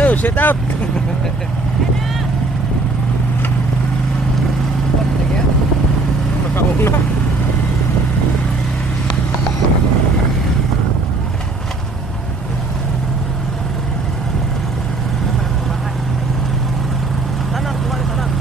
Oh, shout out. Nakauna. Tanang, kumali tanang.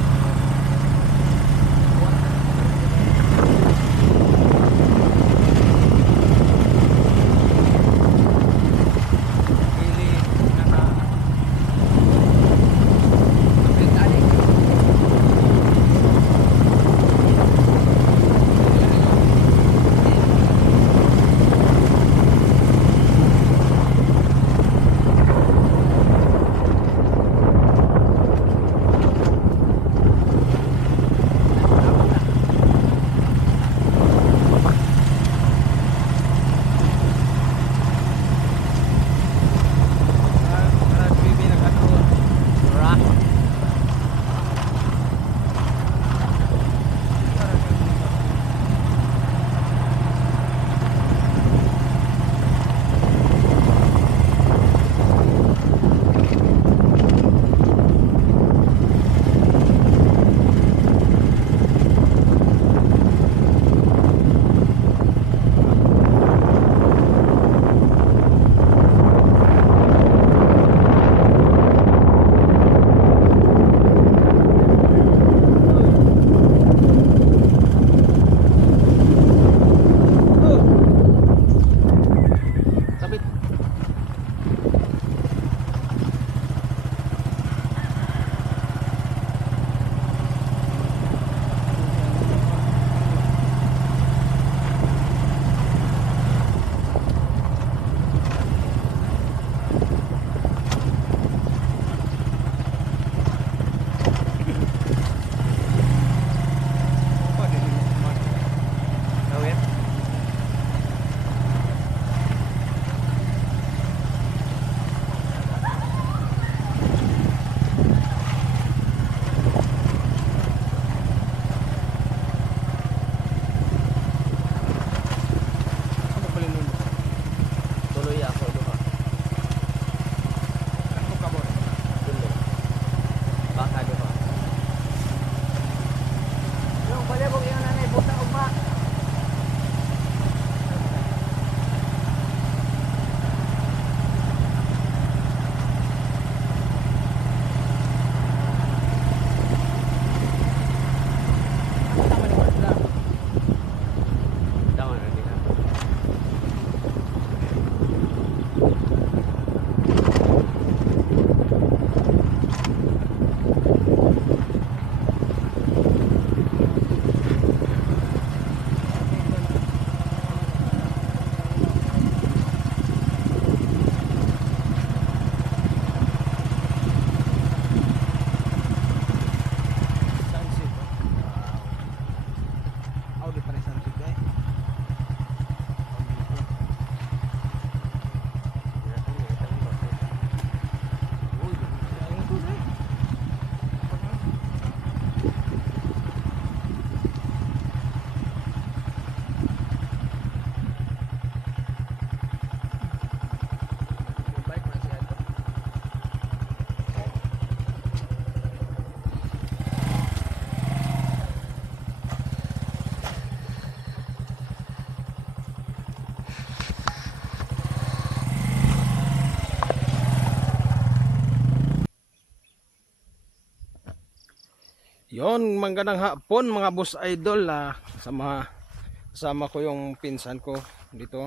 Yon, magandang hapon mga boss idol. Kasama ko yung pinsan ko dito,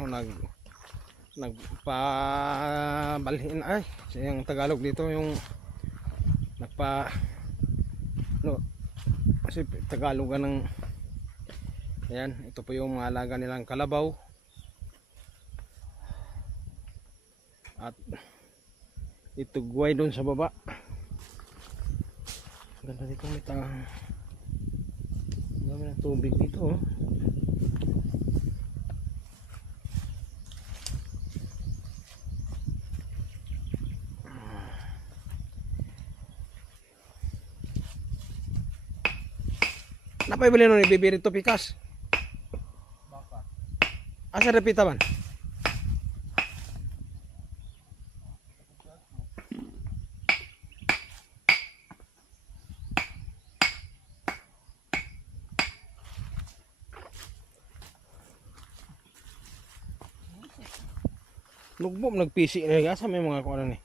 nagpabalhin ay yung Tagalog dito, yung nagpa no, kasi Tagalogan ng ayan. Ito po yung mga alaga nilang kalabaw, at itugway doon sa baba. Ganda dito, may dami ng tubig dito, oh. Napay bili nun ibibiri to pikas. Baka. Asa repita man? Lugbom nagpisi na gasa may mga kuan ni.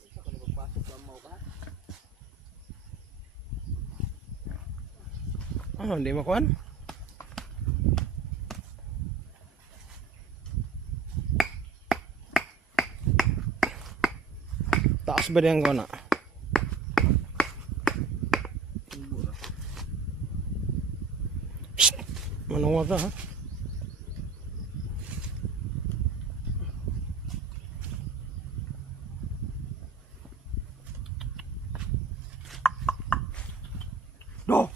Isa ka nagpasok sa mo ba? Hindi makuan. Taas ba diyang kuan na? Psst! Manuwa ka ha? No!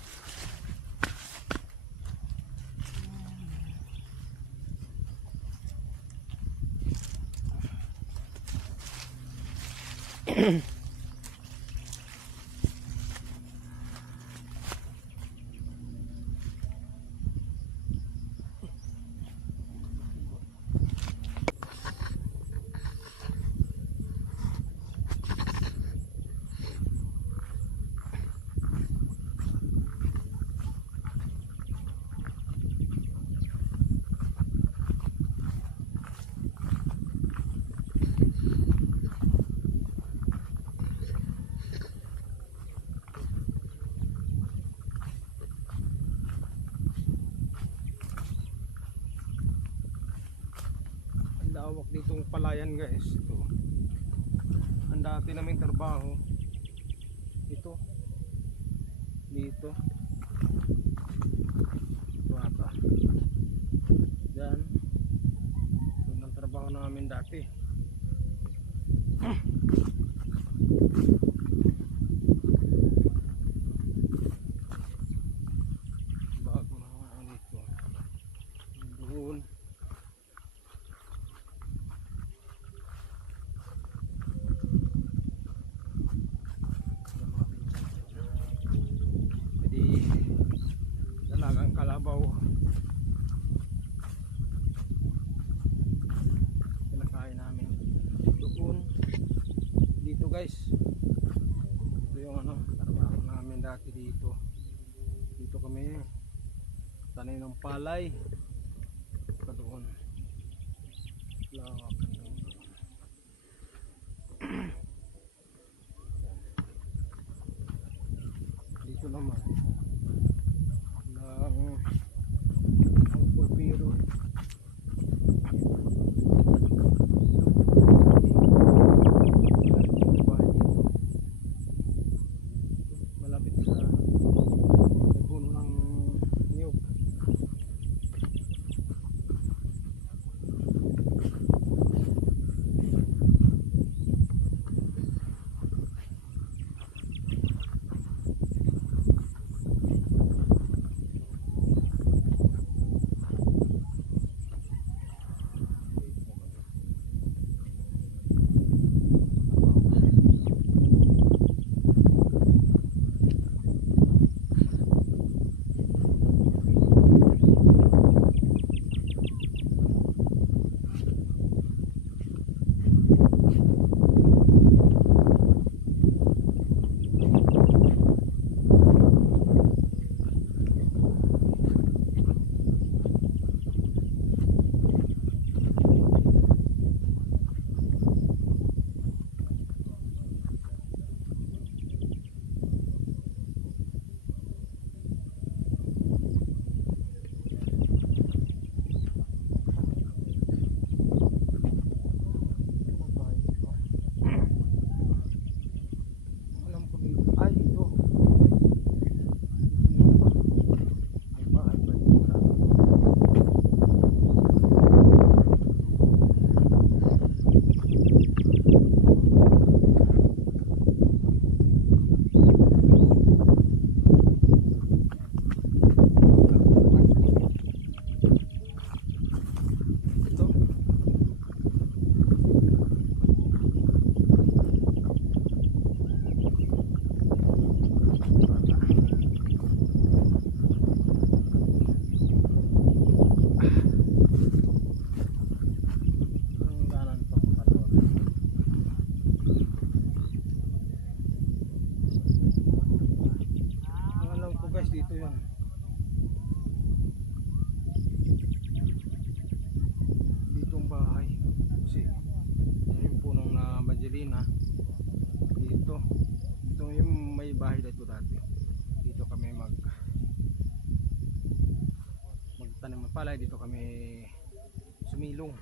Lawak ditong palayan guys. Ito. Ang dati naming trabaho. Ito. Dito. Ito ata. Diyan. Ito ang trabaho namin dati. Bago na nga dito. Doon. Dalagang kalabaw kinakain namin doon dito guys. Ito yung trabaho namin dati dito. Dito kami tanim ng palay pa doon. Lawak doon. Dito naman ang pulpiro. Malapit sa puno ng niyog. Alam ko dito. Ay, ito. May bahay pa dito. Ito. Ang dalan pang kalor. Ang alam ko guys dito yun. yung may bahay dito dati. Dito kami magtanim ng palay, dito kami sumilong.